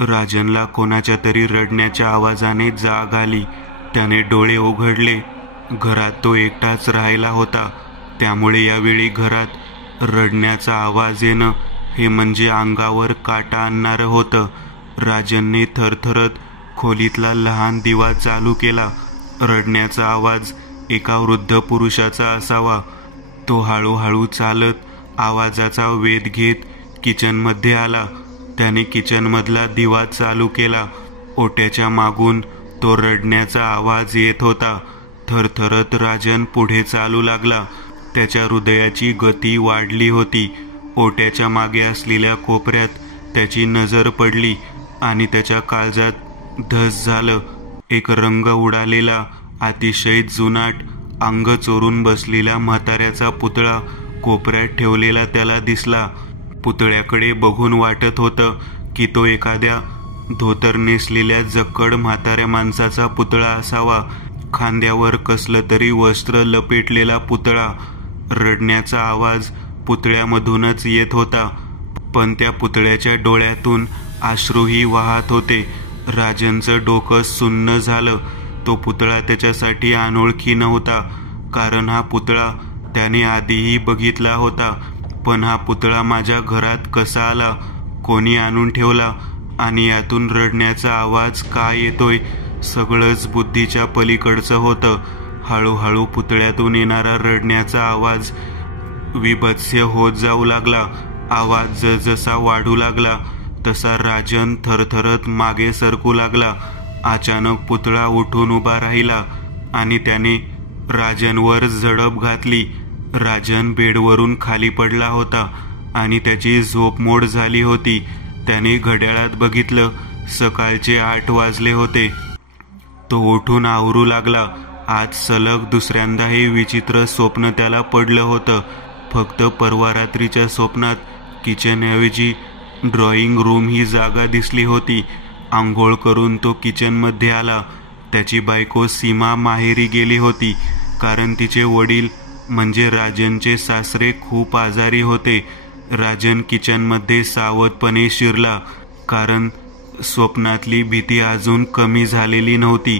राजनला कोणाच्या तरी रडण्याच्या आवाजाने जाग आली. त्याने डोळे उघडले. घरात तो एकटाच राहिला होता, त्यामुळे यावेळी घरात रडण्याचा आवाज येणं हे म्हणजे अंगावर काटा आणणारं होतं. राजनने थरथरत खोलीतला लहान दिवा चालू केला. रडण्याचा आवाज एका वृद्ध पुरुषाचा असावा. तो हळूहळू चालत आवाजाचा वेध घेत किचनमध्ये आला. त्याने किचनमधला दिवा चालू केला. ओट्याच्या मागून तो रडण्याचा आवाज येत होता. थरथरत राजन पुढे चालू लागला. त्याच्या हृदयाची गती वाढली होती. ओट्याच्या मागे असलेल्या कोपऱ्यात त्याची नजर पडली आणि त्याच्या काळजात धस झालं. एक रंग उडालेला, अतिशय जुनाट, अंग चोरून बसलेला म्हाताऱ्याचा पुतळा कोपऱ्यात ठेवलेला त्याला दिसला. पुतळ्याकडे बघून वाटत होतं की तो एखाद्या धोतर नेसलेल्या जक्कड म्हाताऱ्या माणसाचा पुतळा असावा. खांद्यावर कसलं तरी वस्त्र लपेटलेला पुतळा. रडण्याचा आवाज पुतळ्यामधूनच येत होता, पण त्या पुतळ्याच्या डोळ्यातून अश्रूही वाहत होते. राजनचं डोकं सुन्न झालं. तो पुतळा त्याच्यासाठी अनोळखी नव्हता, कारण हा पुतळा त्याने आधीही बघितला होता. पण हा पुतळा माझ्या घरात कसा आला, कोणी आणून ठेवला आणि यातून रडण्याचा आवाज का येतोय, सगळंच बुद्धीच्या पलीकडचं होतं. हळूहळू पुतळ्यातून येणारा रडण्याचा आवाज विभत्स होत जाऊ लागला. आवाज जसा वाढू लागला तसा राजन थरथरत मागे सरकू लागला. अचानक पुतळा उठून उभा राहिला आणि त्याने राजनवर झडप घातली. राजन बेडवरून खाली पडला होता आणि त्याची झोपमोड झाली होती. त्याने घड्याळात बघितलं. सकाळचे 8 वाजले होते. तो उठून आवरू लागला. आज सलग दुसऱ्यांदा हे विचित्र स्वप्न त्याला पडलं होतं. फक्त परवा रात्रीच्या स्वप्नात किचनऐवजी ड्रॉइंग रूम ही जागा दिसली होती. आंघोळ करून तो किचनमध्ये आला. त्याची बायको सीमा माहेरी गेली होती, कारण तिचे वडील म्हणजे राजनचे सासरे खूप आजारी होते. राजन किचनमध्ये सावधपणे शिरला, कारण स्वप्नातली भीती अजून कमी झालेली नव्हती.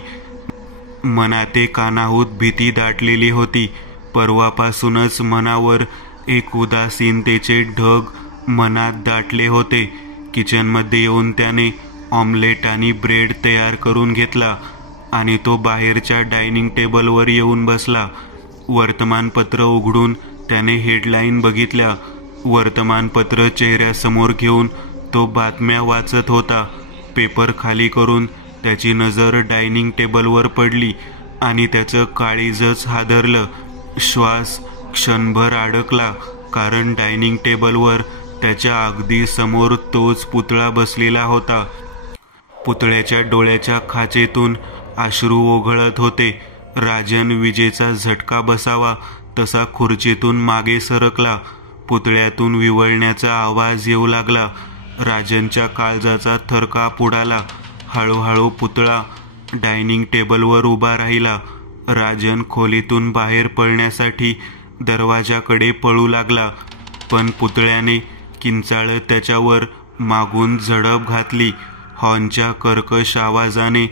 मनाते कानाहूत भीती दाटलेली होती. परवापासूनच मनावर एक उदासीनतेचे ढग मनात दाटले होते. किचनमध्ये येऊन त्याने ऑमलेट आणि ब्रेड तयार करून घेतला आणि तो बाहेरच्या डायनिंग टेबलवर येऊन बसला. वर्तमानपत्र उघडून त्याने हेडलाईन बघितल्या. वर्तमानपत्र चेहऱ्यासमोर घेऊन तो बातम्या वाचत होता. पेपर खाली करून त्याची नजर डायनिंग टेबलवर पडली आणि त्याचं काळीजच हादरलं. श्वास क्षणभर अडकला, कारण डायनिंग टेबलवर त्याच्या अगदी समोर तोच पुतळा बसलेला होता. पुतळ्याच्या डोळ्याच्या खाचेतून अश्रू ओघळत होते. राजन विजेचा झटका बसावा तसा खुर्चीतून मागे सरकला. पुतळ्यातून विवळण्याचा आवाज येऊ लागला. राजनच्या काळजाचा थरकाप उडाला. हळूहळू पुतळा डायनिंग टेबलवर उभा राहिला. राजन खोलीतून बाहेर पळण्यासाठी दरवाजाकडे पळू लागला, पण पुतळ्याने किंचाळत त्याच्यावर मागून झडप घातली. हॉर्नच्या कर्कश आवाजाने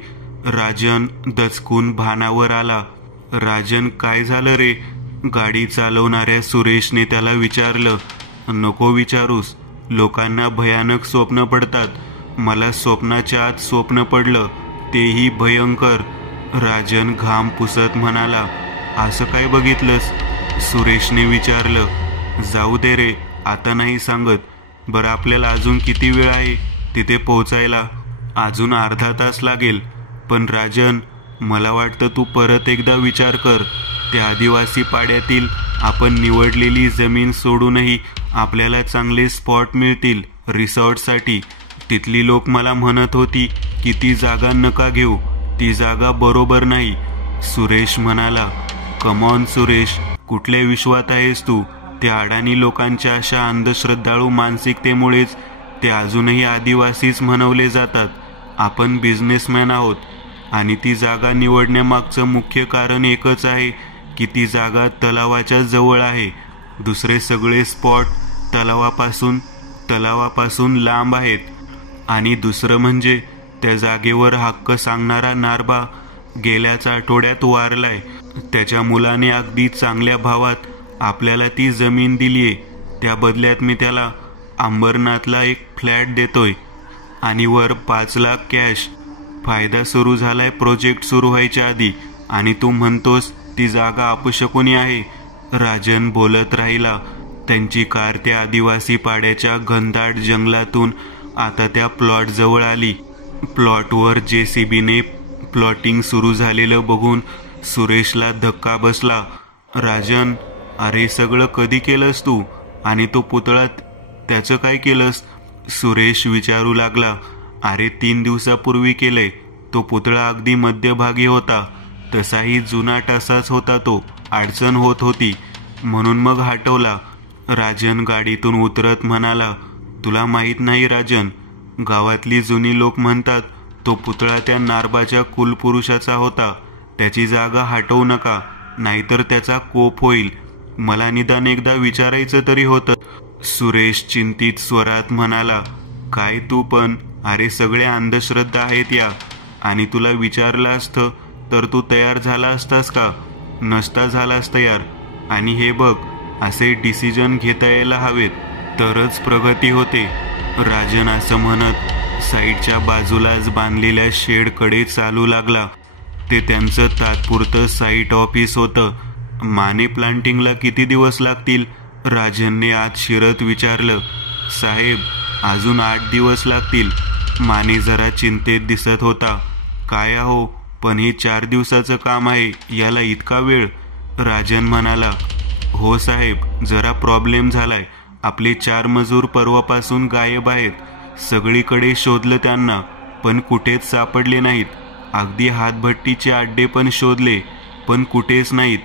राजन दचकून भानावर आला. राजन, काय झालं रे? गाडी चालवणाऱ्या सुरेशने त्याला विचारलं. नको विचारूस, लोकांना भयानक स्वप्न पडतात. मला स्वप्नाच्या आत स्वप्न पडलं, तेही भयंकर. राजन घाम पुसत म्हणाला. असं काय बघितलंस? सुरेशने विचारलं. जाऊ दे रे, आता नाही सांगत. बरं, आपल्याला अजून किती वेळ आहे तिथे पोहोचायला? अजून अर्धा तास लागेल. पण राजन, मला वाटतं तू परत एकदा विचार कर. त्या आदिवासी पाड्यातील आपण निवडलेली जमीन सोडूनही आपल्याला चांगले स्पॉट मिळतील रिसॉर्टसाठी. तिथली लोक मला म्हणत होती की ती जागा नका घेऊ, ती जागा बरोबर नाही. सुरेश म्हणाला. कमॉन सुरेश, कुठल्या विश्वात आहेस तू? त्या अडाणी लोकांच्या अशा अंधश्रद्धाळू मानसिकतेमुळेच ते अजूनही आदिवासीच म्हणवले जातात. आपण बिझनेसमॅन आहोत आणि ती जागा निवडण्यामागचं मुख्य कारण एकच आहे की ती जागा तलावाच्या जवळ आहे. दुसरे सगळे स्पॉट तलावापासून लांब आहेत. आणि दुसरं म्हणजे त्या जागेवर हक्क सांगणारा नारबा गेल्याच आठवड्यात वारलाय. त्याच्या मुलाने अगदी चांगल्या भावात आपल्याला ती जमीन दिलीये. त्या बदल्यात मी त्याला अंबरनाथला एक फ्लॅट देतोय आणि वर 5 लाख कॅश. फायदा सुरू झालाय प्रोजेक्ट सुरू व्हायच्या आधी, आणि तू म्हणतोस ती जागा अपशकुनी आहे. राजन बोलत राहिला. त्यांची कार त्या आदिवासी पाड्याच्या घनदाट जंगलातून आता त्या प्लॉट जवळ आली. प्लॉटवर JCBने प्लॉटिंग सुरू झालेलं बघून सुरेशला धक्का बसला. राजन, अरे सगळं कधी केलंस तू? आणि तो पुतळा त्याचं काय केलंस? सुरेश विचारू लागला. अरे 3 दिवसापूर्वी केलंय. तो पुतळा अगदी मध्यभागी होता. तसाही जुनाट असाच होता तो. अडचण होत होती म्हणून मग हटवला. राजन गाडीतून उतरत म्हणाला, तुला माहित नाही राजन, गावातली जुनी लोक म्हणतात तो पुतळा त्या नारबाच्या कुलपुरुषाचा होता. त्याची जागा हटवू नका, नाहीतर त्याचा कोप होईल. मला निदान एकदा विचारायचं तरी होतं. सुरेश चिंतित स्वरात म्हणाला, काय तू पण? अरे सगळ्या अंधश्रद्धा आहेत या. आणि तुला विचारलं असतं तर तू तयार झाला असतास का? नसता झालास तयार. आणि हे बघ, असे डिसिजन घेता यायला हवेत, तरच प्रगती होते. राजन असं म्हणत साईडच्या बाजूलाच बांधलेल्या शेडकडे चालू लागला. ते त्यांचं तात्पुरतं साईट ऑफिस होतं. माने प्लांटिंगला किती दिवस लागतील? राजनने आत शिरत विचारलं. साहेब, अजून 8 दिवस लागतील. माने जरा चिंतेत दिसत होता. काय आहो, पण हे 4 दिवसाचं काम आहे, याला इतका वेळ? राजन म्हणाला, हो साहेब, जरा प्रॉब्लेम झालाय. आपले 4 मजूर परवापासून गायब आहेत. सगळीकडे शोधलं त्यांना, पण कुठेच सापडले नाहीत. अगदी हातभट्टीचे अड्डे पण शोधले, पण कुठेच नाहीत.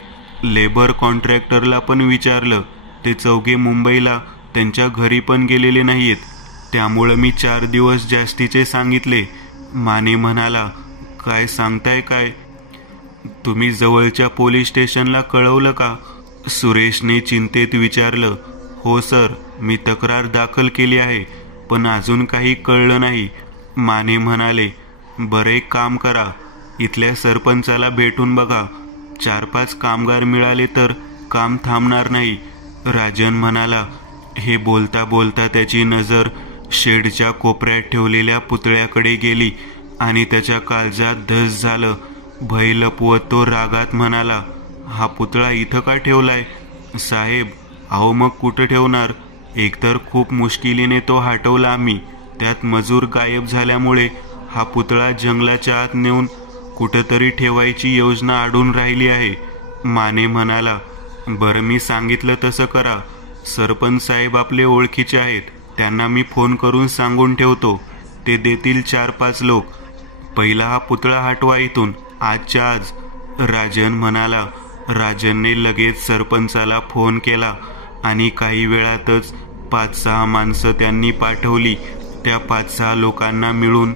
लेबर कॉन्ट्रॅक्टरला पण विचारलं, ते चौघे मुंबईला त्यांच्या घरी पण गेलेले नाहीत. त्यामुळं मी 4 दिवस जास्तीचे सांगितले. माने म्हणाला, काय सांगताय काय? तुम्ही जवळच्या पोलीस स्टेशनला कळवलं का? सुरेशने चिंतेत विचारलं. हो सर, मी तक्रार दाखल केली आहे, पण अजून काही कळलं नाही. माने म्हणाले, बरं एक काम करा, इथल्या सरपंचाला भेटून बघा. 4-5 कामगार मिळाले तर काम थांबणार नाही. राजन म्हणाला. हे बोलता बोलता त्याची नजर शेडच्या कोपऱ्यात ठेवलेल्या पुतळ्याकडे गेली आणि त्याच्या काळजात धस झालं. भय लपवत तो रागात म्हणाला, हा पुतळा इथं का ठेवलाय? साहेब, अहो मग कुठं ठेवणार? एकतर खूप मुश्किलीने तो हटवला आम्ही. त्यात मजूर गायब झाल्यामुळे हा पुतळा जंगलाच्या आत नेऊन कुठंतरी ठेवायची योजना आडून राहिली आहे. माने म्हणाला, बरं मी सांगितलं तसं करा. सरपंच साहेब आपले ओळखीचे आहेत, त्यांना मी फोन करून सांगून ठेवतो. ते देतील 4-5 लोक. पहिला हा पुतळा हटवा इथून, आजच्या आज. राजन म्हणाला. राजनने लगेच सरपंचाला फोन केला आणि काही वेळातच 5-6 माणसं त्यांनी पाठवली. त्या 5-6 लोकांना मिळून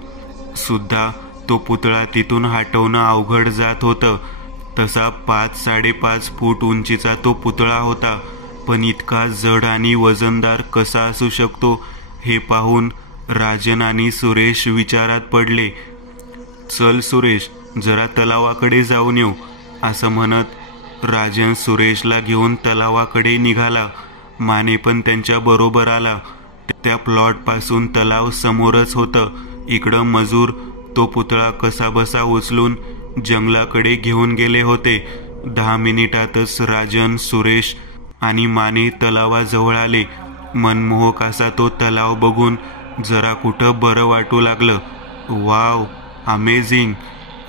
सुद्धा तो पुतळा तिथून हटवणं अवघड जात होतं. तसा 5-5.5 फूट उंचीचा तो पुतळा होता, पण इतका जड आणि वजनदार कसा असू शकतो हे पाहून राजन आणि सुरेश विचारात पडले. चल सुरेश, जरा तलावाकडे जाऊन येऊ, असं म्हणत राजन सुरेशला घेऊन तलावाकडे निघाला. माने पण त्यांच्या बरोबर आला. त्या प्लॉटपासून तलाव समोरच होतं. इकडं मजूर तो पुतळा कसाबसा उचलून जंगलाकडे घेऊन गेले होते. 10 मिनिटातच राजन, सुरेश आणि माने तलावाजवळ आले. मनमोहक असा तो तलाव बघून जरा कुठं बरं वाटू लागलं. वाव, अमेझिंग,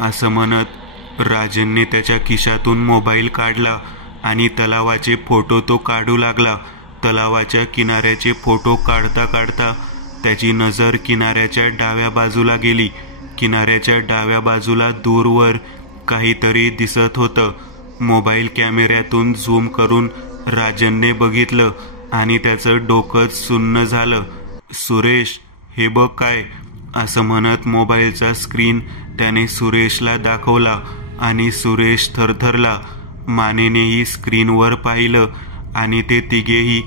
असं म्हणत राजनने त्याच्या खिशातून मोबाईल काढला आणि तलावाचे फोटो तो काढू लागला. तलावाच्या किनाऱ्याचे फोटो काढता काढता त्याची नजर किनाऱ्याच्या डाव्या बाजूला गेली. किनाऱ्याच्या डाव्या बाजूला दूरवर काहीतरी दिसत होतं. मोबाईल कॅमेऱ्यातून झूम करून राजनने बघितलं आणि त्याचं डोकंच सुन्न झालं. सुरेश, हे बघ काय, असं म्हणत मोबाईलचा स्क्रीन त्याने सुरेशला दाखवला आणि सुरेश थरथरला. मानेनेही स्क्रीनवर पाहिलं आणि ते तिघेही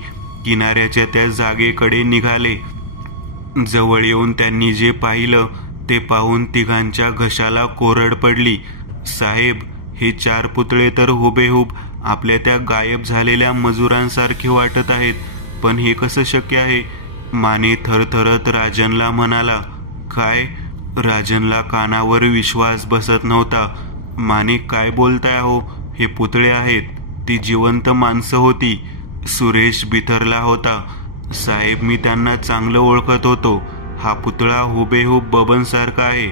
किनाऱ्याच्या त्या जागेकडे निघाले. जवळ येऊन त्यांनी जे पाहिलं ते पाहून तिघांच्या घशाला कोरड पडली. साहेब, हे 4 पुतळे तर हुबेहूब आपल्या त्या गायब झालेल्या मजुरांसारखे वाटत आहेत, पण हे कसं शक्य आहे? माने थरथरत राजनला म्हणाला. काय? राजनला कानावर विश्वास बसत नव्हता. माने, काय बोलताय हो? हे पुतळे आहेत, ती जिवंत माणसं होती. सुरेश बिथरला होता. साहेब, मी त्यांना चांगलं ओळखत होतो. हा पुतळा हुबेहूब बबनसारखा आहे.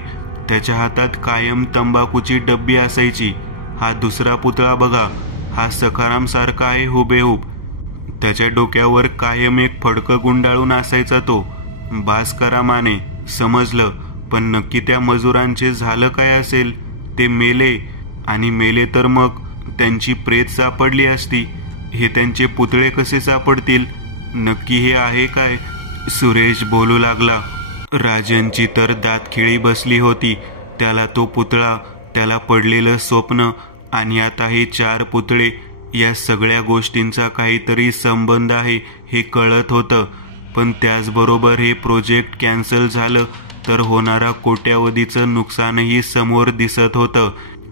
त्याच्या हातात कायम तंबाखूची डब्बी असायची. हा दुसरा पुतळा बघा, हा सखाराम सारखा आहे हुबेहूब. त्याच्या डोक्यावर कायम एक फडकं गुंडाळून असायचा तो. बास करा माने, समजलं, पण नक्की त्या मजुरांचे झालं काय असेल? ते मेले, आणि मेले तर मग त्यांची प्रेत सापडली असती. हे त्यांचे पुतळे कसे सापडतील? नक्की हे आहे काय? सुरेश बोलू लागला. राजनची तर दातखिळी बसली होती. त्याला तो पुतळा, त्याला पडलेलं स्वप्न आणि आता हे 4 पुतळे, या सगळ्या गोष्टींचा काहीतरी संबंध आहे हे कळत होतं. पण त्याचबरोबर हे प्रोजेक्ट कॅन्सल झालं तर होणारा कोट्यावधीचं नुकसानही समोर दिसत होतं.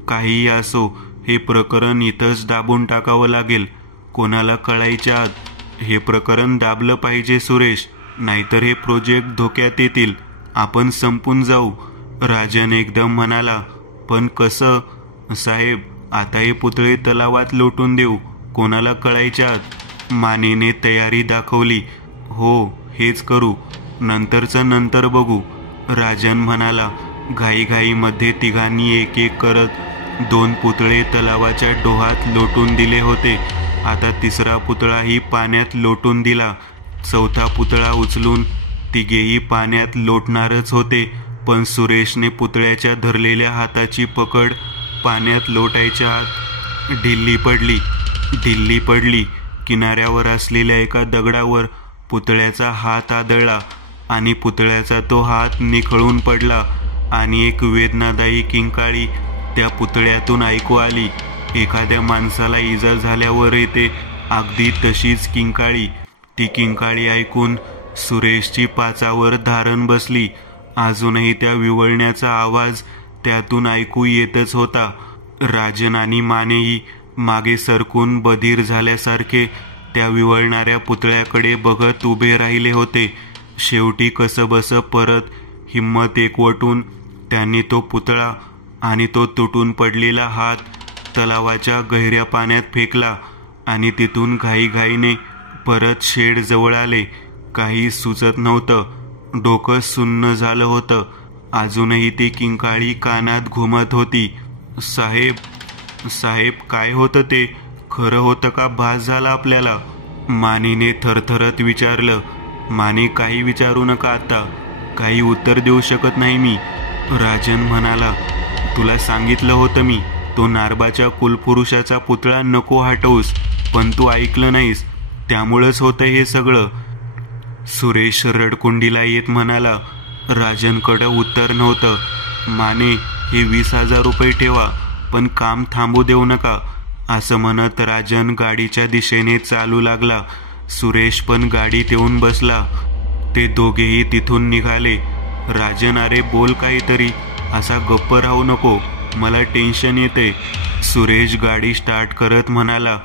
काहीही असो, हे प्रकरण इथंच दाबून टाकावं लागेल. कोणाला कळायच्या आत हे प्रकरण दाबलं पाहिजे सुरेश, नाहीतर हे प्रोजेक्ट धोक्यात येतील. आपण संपून जाऊ. राजन एकदम म्हणाला. पण कसं? साहेब, आता हे पुतळे तलावात लोटून देऊ, कोणाला कळायच्या आत. मानेने तयारी दाखवली. हो, हेच करू, नंतरचं नंतर बघू, राजन म्हणाला. घाईघाईमध्ये तिघांनी एक एक करत 2 पुतळे तलावाच्या डोहात लोटून दिले होते. आता 3रा पुतळाही पाण्यात लोटून दिला. 4था पुतळा उचलून तिघेही पाण्यात लोटणारच होते, पण सुरेशने पुतळ्याच्या धरलेल्या हाताची पकड पाण्यात लोटायच्या आत ढिल्ली पडली. किनाऱ्यावर असलेल्या एका दगडावर पुतळ्याचा हात आदळला आणि पुतळ्याचा तो हात निखळून पडला आणि एक वेदनादायी किंकाळी त्या पुतळ्यातून ऐकू आली. एखाद्या माणसाला इजा झाल्यावर येते अगदी तशीच किंकाळी. ती किंकाळी ऐकून सुरेशची पाचावर धारण बसली. अजूनही त्या विवळण्याचा आवाज त्यातून ऐकू येतच होता. राजन आणि मानेही मागे सरकून बधीर झाल्यासारखे त्या विवळणाऱ्या पुतळ्याकडे बघत उभे राहिले होते. शेवटी कसंबस परत हिम्मत एकवटून त्यांनी तो पुतळा आणि तो तुटून पडलेला हात तलावाच्या गहिऱ्या पाण्यात फेकला आणि तिथून घाईघाईने परत शेड जवळ आले. काही सुचत नव्हतं. डोकं सुन्न झालं होतं. अजूनही ती किंकाळी कानात घुमत होती. साहेब, काय होतं ते? खरं होतं का भास झाला आपल्याला? मानेने थरथरत विचारलं. माने, काही विचारू नका आता, काही उत्तर देऊ शकत नाही मी. राजन म्हणाला. तुला सांगितलं होतं मी, तो नारबाच्या कुलपुरुषाचा पुतळा नको हटवूस, पण तू ऐकलं नाहीस, त्यामुळंच होतं हे सगळं. सुरेश रडकुंडीला येत म्हणाला. राजनकडं उत्तर नव्हतं. माने, हे 20,000 रुपये ठेवा, पण काम थांबू देऊ नका, असं म्हणत राजन गाडीच्या दिशेने चालू लागला. सुरेश पण गाडीत येऊन बसला. ते दोघेही तिथून निघाले. राजन, अरे बोल काहीतरी, असा गप्प राहू नको, मला टेन्शन येते. सुरेश गाडी स्टार्ट करत म्हणाला.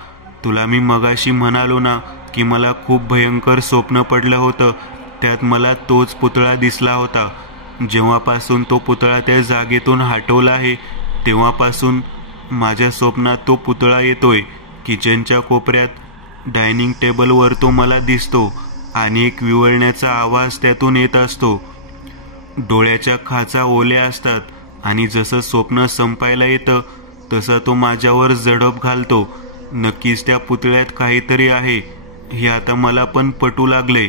तुला मी मगाशी म्हणालो ना की मला खूप भयंकर स्वप्न पडलं होतं. त्यात मला तोच पुतळा दिसला होता. जेव्हापासून तो पुतळा त्या जागेतून हटवला आहे तेव्हापासून माझ्या स्वप्नात तो पुतळा येतोय. किचनच्या कोपऱ्यात डायनिंग टेबलवर तो मला दिसतो आणि एक विवळण्याचा आवाज त्यातून येत असतो. डोळ्याच्या खाचा ओल्या असतात आणि जसं स्वप्न संपायला येतं तसा तो माझ्यावर झडप घालतो. नक्कीच त्या पुतळ्यात काहीतरी आहे हे आता मला पण पटू लागले.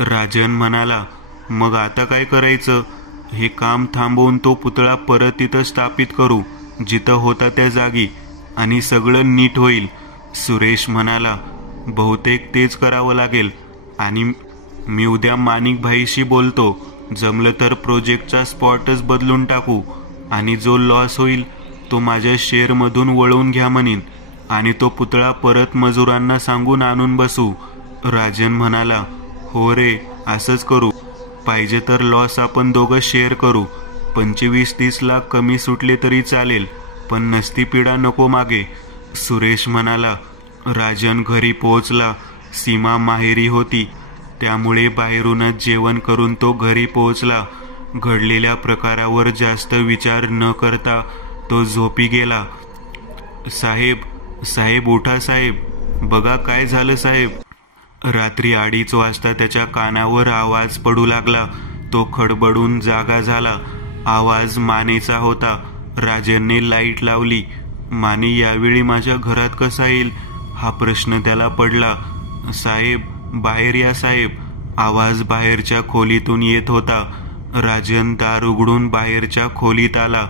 राजन म्हणाला. मग आता काय करायचं? हे काम थांबवून तो पुतळा परत तिथं स्थापित करू जिथं होता त्या जागी, आणि सगळं नीट होईल. सुरेश म्हणाला. बहुतेक तेच करावं लागेल, आणि मी उद्या माणिक भाईशी बोलतो. जमलं तर प्रोजेक्टचा स्पॉटच बदलून टाकू आणि जो लॉस होईल तो माझ्या शेअरमधून वळवून घ्या म्हणीन, आणि तो पुतळा परत मजुरांना सांगून आणून बसू. राजन म्हणाला. हो रे, असंच करू. पाहिजे तर लॉस आपण दोघं शेअर करू. 25-30 लाख कमी सुटले तरी चालेल, पण नसती पिढा नको मागे. सुरेश म्हणाला. राजन घरी पोहोचला. सीमा माहेरी होती, त्यामुळे बाहेरूनच जेवण करून तो घरी पोहोचला. घडलेल्या प्रकारावर जास्त विचार न करता तो झोपी गेला. साहेब उठा साहेब, बघा काय झालं साहेब. रात्री 2:30 वाजता त्याच्या कानावर आवाज पडू लागला. तो खडबडून जागा झाला. आवाज मानेचा होता. राजनने लाईट लावली. माने यावेळी माझ्या घरात कसा येईल हा प्रश्न त्याला पडला. साहेब बाहेर या साहेब. आवाज बाहेरच्या खोलीतून येत होता. राजन दार उघडून बाहेरच्या खोलीत आला.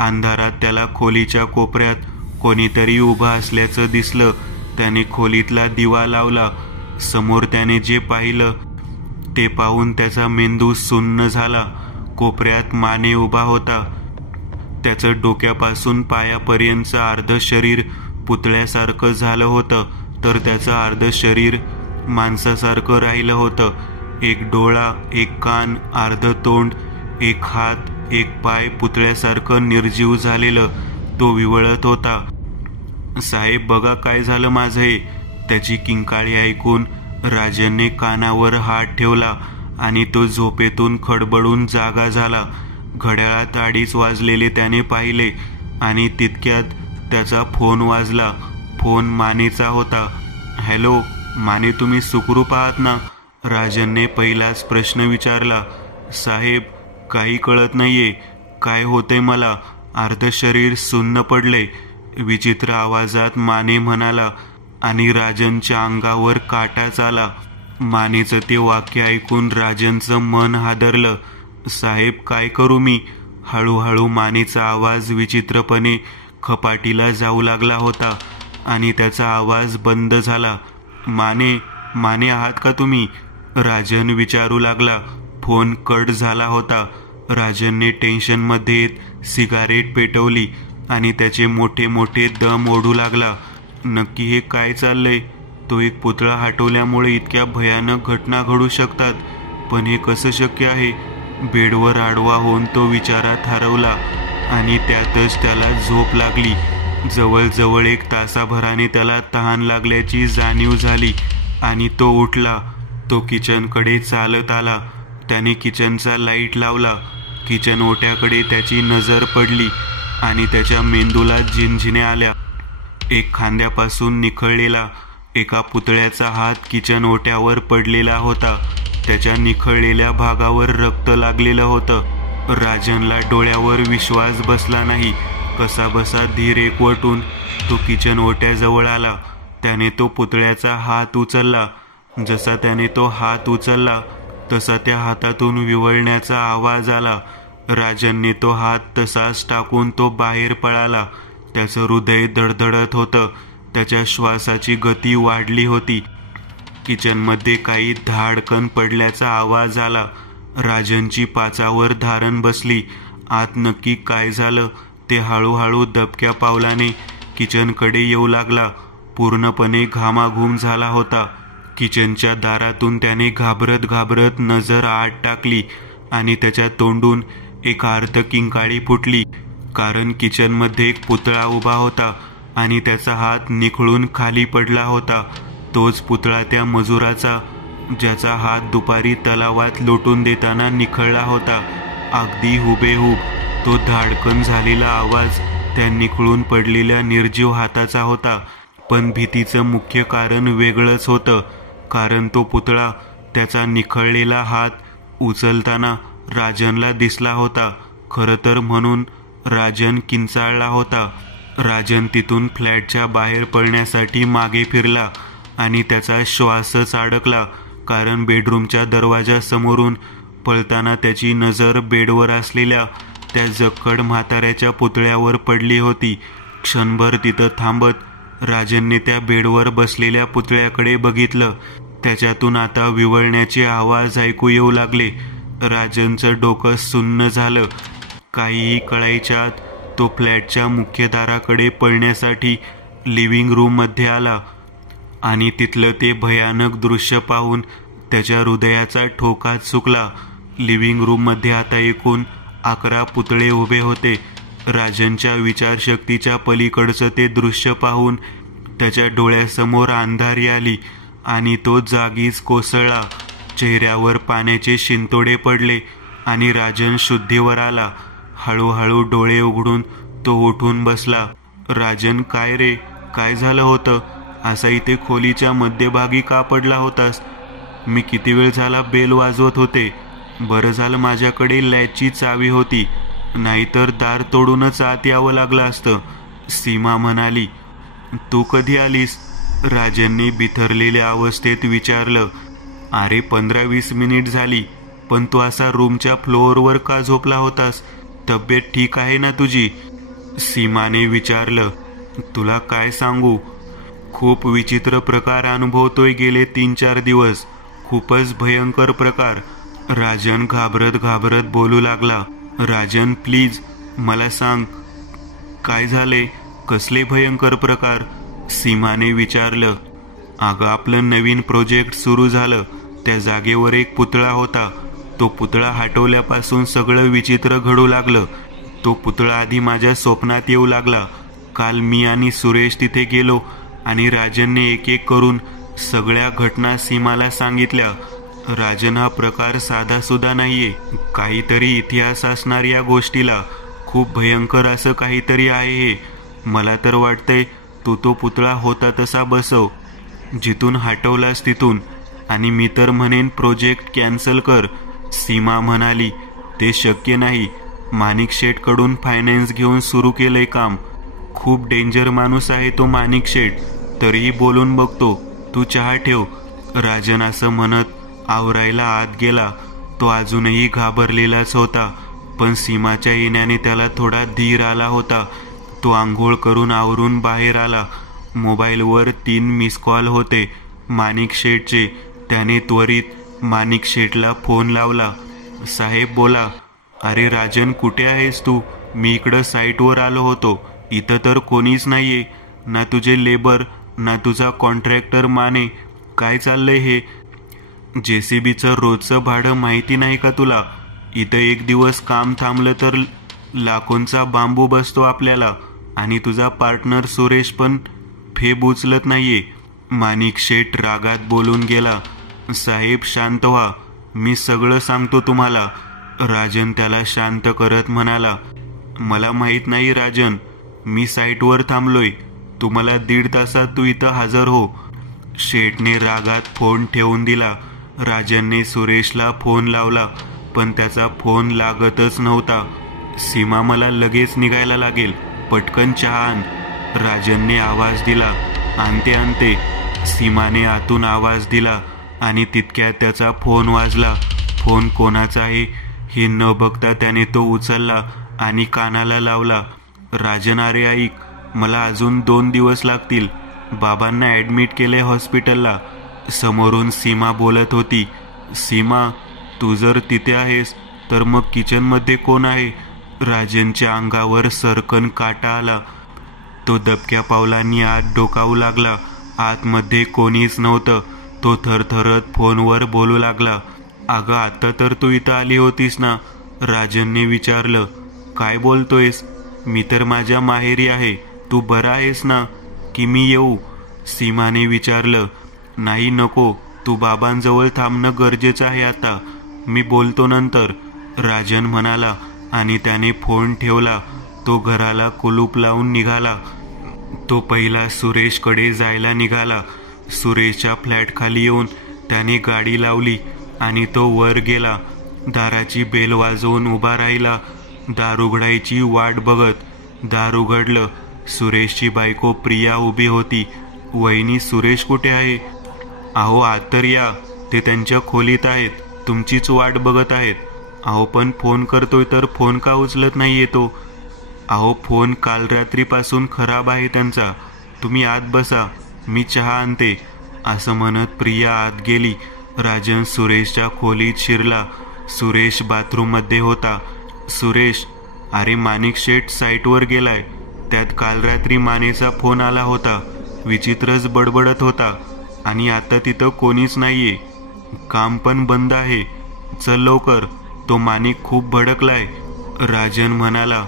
अंधारात त्याला खोलीच्या कोपऱ्यात कोणीतरी उभा असल्याचं दिसलं. त्याने खोलीतला दिवा लावला. समोर त्याने जे पाहिलं ते पाहून त्याचा मेंदू सुन्न झाला. कोपऱ्यात माने उभा होता. त्याचं डोक्यापासून पायापर्यंतचं अर्ध शरीर पुतळ्यासारखं झालं होतं, तर त्याचं अर्ध शरीर माणसासारखं राहिलं होतं. एक डोळा, एक कान, अर्ध तोंड, एक हात, एक पाय पुतळ्यासारखं निर्जीव झालेलं तो विवळत होता. साहेब बघा काय झालं माझं हे. त्याची किंकाळी ऐकून राजनने कानावर हात ठेवला आणि तो झोपेतून खडबडून जागा झाला. घड्याळात 2:30 वाजलेले त्याने पाहिले आणि तितक्यात त्याचा फोन वाजला. फोन मानेचा होता. हॅलो माने, तुम्ही सुखरूप आहात ना? राजनने पहिलाच प्रश्न विचारला. साहेब काही कळत नाहीये, काय होते मला, अर्ध शरीर सुन्न पडले, विचित्र आवाजात माने म्हणाला आणि राजनच्या अंगावर काटाच आला. मानेचं ते वाक्य ऐकून राजनचं मन हादरलं. साहेब काय करू मी? हळूहळू मानेचा आवाज विचित्रपणे खपाटीला जाऊ लागला होता आणि त्याचा आवाज बंद झाला. माने आहात का तुम्ही? राजन विचारू लागला. फोन कट झाला होता. राजनने टेन्शनमध्ये येत सिगारेट पेटवली आणि त्याचे मोठे मोठे दम ओढू लागला. नक्की हे काय चाललंय? तो एक पुतळा हटवल्यामुळे इतक्या भयानक घटना घडू शकतात, पण हे कसं शक्य आहे? बेडवर आडवा होऊन तो विचारात हरवला आणि त्यातच त्याला झोप लागली. जवळजवळ 1 तासाभराने त्याला तहान लागल्याची जाणीव झाली आणि तो उठला. तो किचनकडे चालत आला. त्याने किचनचा लाईट लावला. किचन ओट्याकडे त्याची नजर पडली आणि त्याच्या मेंदूला झिणझिण्या आल्या. एक खांद्यापासून निखळलेला एका पुतळ्याचा हात किचन ओट्यावर पडलेला होता. त्याच्या निखळलेल्या भागावर रक्त लागलेलं होतं. राजनला डोळ्यावर विश्वास बसला नाही. कसाबसा धीर एकवटून तो किचन ओट्याजवळ आला. त्याने तो पुतळ्याचा हात उचलला. जसा त्याने तो हात उचलला तसा त्या हातातून विव्हळण्याचा आवाज आला. राजनने तो हात तसाच टाकून तो बाहेर पळाला. त्याचं हृदय धडधडत होतं. त्याच्या श्वासाची गती वाढली होती. किचनमध्ये काही धाडकन पडल्याचा आवाज आला. राजनची पाचावर धारण बसली. आत नक्की काय झालं ते हळूहळू दबक्या पावलाने किचनकडे येऊ लागला. पूर्णपणे घामाघूम झाला होता. किचनच्या दारातून त्याने घाबरत नजर आत टाकली आणि त्याच्या तोंडून एक अर्ध किंकाळी फुटली, कारण किचनमध्ये एक पुतळा उभा होता आणि त्याचा हात निखळून खाली पडला होता. तोच पुतळा त्या मजुराचा, ज्याचा हात दुपारी तलावात लोटून देताना निखळला होता. अगदी हुबेहूब तो धाडकन झालेला आवाज त्या निखळून पडलेल्या निर्जीव हाताचा होता. पण भीतीचं मुख्य कारण वेगळंच होतं, कारण तो पुतळा त्याचा निखळलेला हात उचलताना राजनला दिसला होता. खरं तर म्हणून राजन किंचाळला होता. राजन तिथून फ्लॅटच्या बाहेर पळण्यासाठी मागे फिरला आणि त्याचा श्वासच अडकला, कारण बेडरूमच्या दरवाजासमोरून पळताना त्याची नजर बेडवर असलेल्या त्या जक्कड म्हाताऱ्याच्या पुतळ्यावर पडली होती. क्षणभर तिथं थांबत राजनने त्या बेडवर बसलेल्या पुतळ्याकडे बघितलं. त्याच्यातून आता विव्हळण्याचे आवाज ऐकू येऊ लागले. राजनचं डोकं सुन्न झालं. काहीही कळायच्या आत तो फ्लॅटच्या मुख्य दाराकडे पळण्यासाठी लिव्हिंग रूममध्ये आला आणि तिथलं ते भयानक दृश्य पाहून त्याच्या हृदयाचा ठोका चुकला. लिव्हिंग रूममध्ये आता एकूण 11 पुतळे उभे होते. राजनच्या विचारशक्तीच्या पलीकडचं ते दृश्य पाहून त्याच्या डोळ्यासमोर अंधारी आली आणि तो जागीच कोसळला. चेहऱ्यावर पाण्याचे शिंतोडे पडले आणि राजन शुद्धीवर आला. हळूहळू डोळे उघडून तो उठून बसला. राजन, काय रे, काय झालं होतं? असा इथे खोलीच्या मध्यभागी का पडला होतास? मी किती वेळ झाला बेल वाजवत होते. बरं झालं माझ्याकडे लॅचची चावी होती, नाहीतर दार तोडूनच आत यावं लागलं असतं, सीमा म्हणाली. तू कधी आलीस? राजनने बिथरलेल्या अवस्थेत विचारलं. अरे 15-20 मिनिट झाली, पण तू असा रूमच्या फ्लोअरवर का झोपला होतास? तब्येत ठीक आहे ना तुझी? सीमाने विचारलं. तुला काय सांगू, खूप विचित्र प्रकार अनुभवतोय गेले 3-4 दिवस. खूपच भयंकर प्रकार. राजन घाबरत घाबरत बोलू लागला. राजन, प्लीज मला सांग, काय झाले? कसले भयंकर प्रकार? सीमाने विचारलं. अगं, आपलं नवीन प्रोजेक्ट सुरू झालं. त्या जागेवर एक पुतळा होता. तो पुतळा हटवल्यापासून सगळं विचित्र घडू लागलं. तो पुतळा आधी माझ्या स्वप्नात येऊ लागला. काल मी आणि सुरेश तिथे गेलो आणि राजनने एक एक करून सगळ्या घटना सीमाला सांगितल्या. राजन, हा प्रकार साधा सुद्धा नाहीये. काहीतरी इतिहास असणार या गोष्टीला. खूप भयंकर असं काहीतरी आहे हे. मला तर वाटतंय तू तो पुतळा होता तसा बसव, जिथून हटवलास तिथून, आणि मी तर म्हणेन प्रोजेक्ट कॅन्सल कर. सीमा म्हणाली. ते शक्य नाही. माणिक शेठ कडून फायनान्स घेऊन सुरू केलंय काम. खूप डेंजर माणूस आहे तो माणिक शेठ. तरीही बोलून बघतो. तू चहा ठेव. राजन असं म्हणत आवरायला आत गेला. तो अजूनही घाबरलेलाच होता, पण सीमाच्या येण्याने त्याला थोडा धीर आला होता. तो आंघोळ करून आवरून बाहेर आला. मोबाईलवर 3 मिस कॉल होते माणिक शेठचे. त्याने त्वरित माणिक शेठला फोन लावला. साहेब, बोला. अरे राजन, कुठे आहेस तू? मी इकडं साईटवर आलो होतो. इथं तर कोणीच नाहीये, ना तुझे लेबर ना तुझा कॉन्ट्रॅक्टर माने. काय चाललंय हे? JCBचं रोजचं भाडं माहिती नाही का तुला? इथं एक दिवस काम थांबलं तर लाखोंचा बांबू बसतो आपल्याला. आणि तुझा पार्टनर सुरेश पण फेब उचलत नाहीये. माणिक शेठ रागात बोलून गेला. साहेब, शांत व्हा. मी सगळं सांगतो तुम्हाला. राजन त्याला शांत करत म्हणाला. मला माहित नाही राजन. मी साईटवर थांबलोय. तुम्हाला 1.5 तासात तू इथं हजर हो. शेठने रागात फोन ठेवून दिला. राजनने सुरेशला फोन लावला, पण त्याचा फोन लागतच नव्हता. सीमा, मला लगेच निघायला लागेल. पटकन चहा आण. राजनने आवाज दिला. आणते. सीमाने आतून आवाज दिला आणि तितक्यात त्याचा फोन वाजला. फोन कोणाचा आहे हे न बघता त्याने तो उचलला आणि कानाला लावला. राजन, अरे ऐक, मला अजून 2 दिवस लागतील. बाबांना ॲडमिट केले हॉस्पिटलला. समोरून सीमा बोलत होती. सीमा, तू जर तिथे आहेस तर मग किचनमध्ये कोण आहे? राजनच्या अंगावर सरकन काटा आला. तो दबक्या पावलांनी आत डोकावू लागला. आतमध्ये कोणीच नव्हतं. तो थरथरत फोनवर बोलू लागला. अगं, आता तर तू इथं आली होतीस ना? राजनने विचारलं. काय बोलतोयस? मी तर माझ्या माहेरी आहे. तू बरा आहेस ना? की मी येऊ? सीमाने विचारलं. नाही, नको. तू बाबांजवळ थांबणं गरजेचं आहे आता. मी बोलतो नंतर, राजन म्हणाला आणि त्याने फोन ठेवला. तो घराला कुलूप लावून निघाला. तो पहिला सुरेशकडे जायला निघाला. सुरेशच्या फ्लॅटखाली येऊन त्याने गाडी लावली आणि तो वर गेला. दाराची बेल वाजवून उभा राहिला, दार उघडायची वाट बघत. दार उघडलं. सुरेशची बायको प्रिया उभी होती. वहिनी, सुरेश कुठे आहे? अहो, आत तर या. ते त्यांच्या खोलीत आहेत. तुमचीच वाट बघत आहेत. अहो, पण फोन करतोय तर फोन का उचलत नाही येतो? अहो, फोन काल रात्रीपासून खराब आहे त्यांचा. तुम्ही आत बसा, मी चहा आणते. असं म्हणत प्रिया आत गेली. राजन सुरेशच्या खोलीत शिरला. सुरेश बाथरूममध्ये होता. सुरेश, अरे माणिक शेठ साईटवर गेलाय. त्यात काल रात्री मानेचा फोन आला होता. विचित्रच बडबडत होता आणि आता तिथं कोणीच नाहीये. काम पण बंद आहे. चल लवकर. तो माणिक खूप भडकलाय. राजन म्हणाला,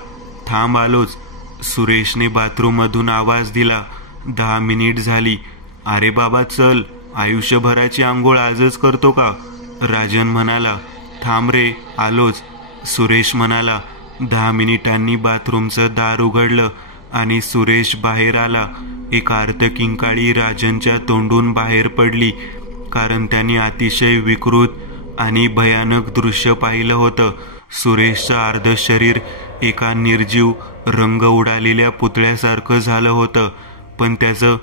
थांब आलोच. सुरेशने बाथरूममधून आवाज दिला. 10 मिनिट झाली. अरे बाबा चल, आयुष्यभराची आंघोळ आजच करतो का? राजन म्हणाला, थांब रे, आलोच. सुरेश म्हणाला. 10 मिनिटांनी बाथरूमचं दार उघडलं आणि सुरेश बाहेर आला. एक आर्तकिंकाळी राजनच्या तोंडून बाहेर पडली, कारण त्याने अतिशय विकृत आणि भयानक दृश्य पाहिलं होतं. सुरेशचं अर्ध शरीर एका निर्जीव रंग उडालेल्या पुतळ्यासारखं झालं होतं, पण त्याचं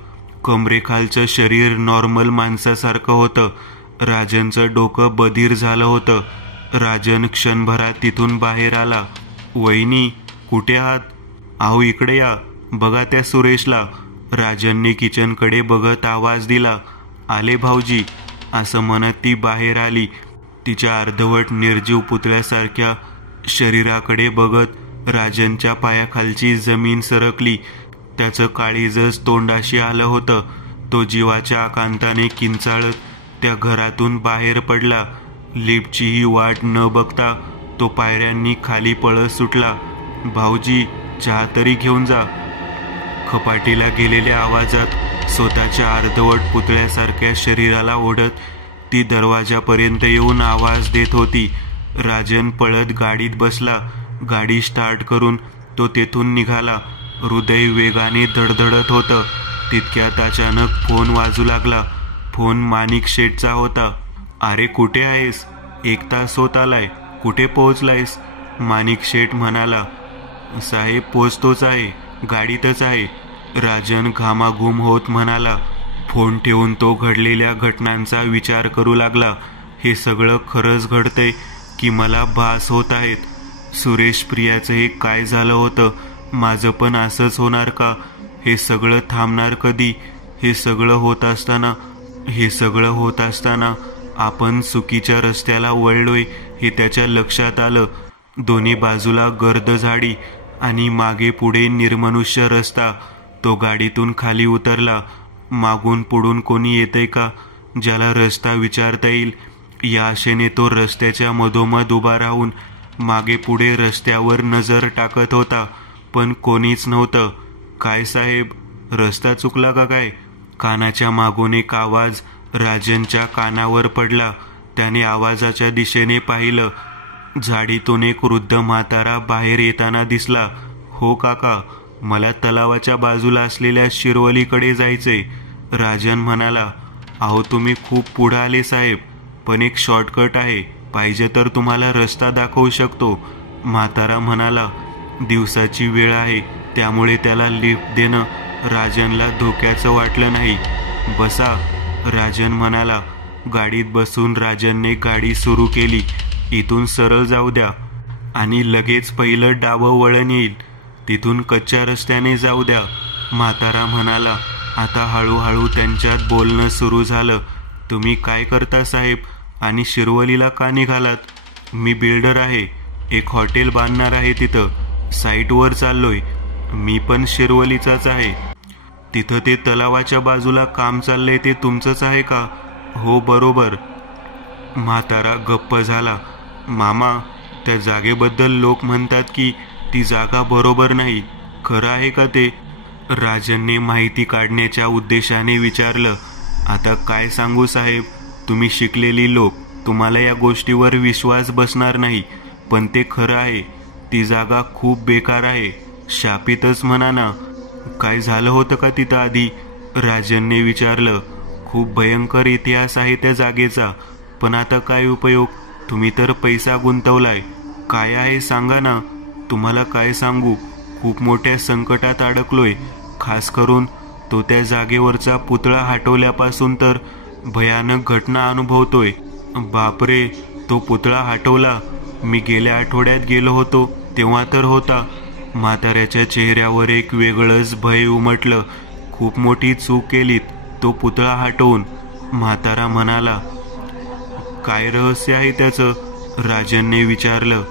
कमरेखालचं शरीर नॉर्मल माणसासारखं होतं. राजनचं डोकं बधीर झालं होतं. राजन क्षणभरात तिथून बाहेर आला. वहिनी, कुठे आहात? अहो इकडे या, बघा त्या सुरेशला. राजनने किचनकडे बघत आवाज दिला. आले भाऊजी, असं म्हणत ती बाहेर आली. तिच्या अर्धवट निर्जीव पुतळ्यासारख्या शरीराकडे बघत राजनच्या पायाखालची जमीन सरकली. त्याचं काळीजच तोंडाशी आलं होतं. तो जीवाच्या आकांताने किंचाळत त्या घरातून बाहेर पडला. लिफ्टचीही वाट न बघता तो पायऱ्यांनी खाली पळत सुटला. भाऊजी, चहा तरी घेऊन जा. खपाटीला गेलेल्या आवाजात स्वतःच्या अर्धवट पुतळ्यासारख्या शरीराला ओढत ती दरवाजापर्यंत येऊन आवाज देत होती. राजन पळत गाडीत बसला. गाडी स्टार्ट करून तो तेथून निघाला. हृदय वेगाने धडधडत होतं. तितक्यात अचानक फोन वाजू लागला. फोन माणिक शेठचा होता. अरे कुठे आहेस? 1 तास होत आलाय, कुठे पोहोचलायस? माणिक शेठ म्हणाला. साहेब पोचतोच आहे, गाडीतच आहे. राजन घामाघूम होत म्हणाला. फोन ठेवून तो घडलेल्या घटनांचा विचार करू लागला. हे सगळं खरंच घडतंय की मला भास होत आहेत? सुरेश प्रियाचं हे काय झालं होतं? माझं पण असंच होणार का? हे सगळं थांबणार कधी? हे सगळं होत असताना आपण चुकीच्या रस्त्याला वळलोय हे त्याच्या लक्षात आलं. दोन्ही बाजूला गर्द झाडी आणि मागे पुढे निर्मनुष्य रस्ता. तो गाडीतून खाली उतरला. मागून पुढून कोणी येतंय का, ज्याला रस्ता विचारता येईल, या आशेने तो रस्त्याच्या मधोमध उभा राहून मागे पुढे रस्त्यावर नजर टाकत होता, पण कोणीच नव्हतं. काय साहेब, रस्ता चुकला का काय? कानाच्या मागून एक आवाज राजनच्या कानावर पडला. त्याने आवाजाच्या दिशेने पाहिलं. झाडीतून एक वृद्ध म्हातारा बाहेर येताना दिसला. हो काका, मला तलावाच्या बाजूला असलेल्या शिरवलीकडे जायचंय. राजन म्हणाला. अहो तुम्ही खूप पुढे आले साहेब, पण एक शॉर्टकट आहे, पाहिजे तर तुम्हाला रस्ता दाखवू शकतो. म्हातारा म्हणाला. दिवसाची वेळ आहे, त्यामुळे त्याला लिफ्ट देणं राजनला धोक्याचं वाटलं नाही. बसा, राजन म्हणाला. गाडीत बसून राजनने गाडी सुरू केली. इथून सरळ जाऊ द्या आणि लगेच पहिलं डावं वळण येईल, तिथून कच्च्या रस्त्याने जाऊ द्या, म्हातारा म्हणाला. आता हळूहळू त्यांच्यात बोलणं सुरू झालं. तुम्ही काय करता साहेब, आणि शिरवलीला का निघालात? मी बिल्डर आहे, एक हॉटेल बांधणार आहे तिथं, साईटवर चाललोय. मी पण शिरवलीचाच आहे. तिथं ते तलावाच्या बाजूला काम चाललंय ते तुमचंच आहे का? हो बरोबर. म्हातारा गप्प झाला. मामा, त्या जागेबद्दल लोक म्हणतात की ती जागा बरोबर नाही, खरं आहे का ते? राजनने माहिती काढण्याच्या उद्देशाने विचारलं. आता काय सांगू साहेब, तुम्ही शिकलेली लोक, तुम्हाला या गोष्टीवर विश्वास बसणार नाही, पण ते खरं आहे. ती जागा खूप बेकार आहे, शापितच म्हणा ना. काय झालं होतं का तिथं आधी? राजनने विचारलं. खूप भयंकर इतिहास आहे त्या जागेचा, पण आता काय उपयोग? तुम्ही तर पैसा गुंतवलाय. काय आहे सांगा ना. तुम्हाला काय सांगू, खूप मोठ्या संकटात अडकलोय. खास करून तो त्या जागेवरचा पुतळा हटवल्यापासून तर भयानक घटना अनुभवतोय. बापरे, तो पुतळा हटवला? मी गेल्या आठवड्यात गेलो होतो तेव्हा तर होता. म्हाताऱ्याच्या चेहऱ्यावर एक वेगळंच भय उमटलं. खूप मोठी चूक केलीत तो पुतळा हटवून, म्हातारा म्हणाला. काय रहस्य आहे त्याचं? राजनने विचारलं.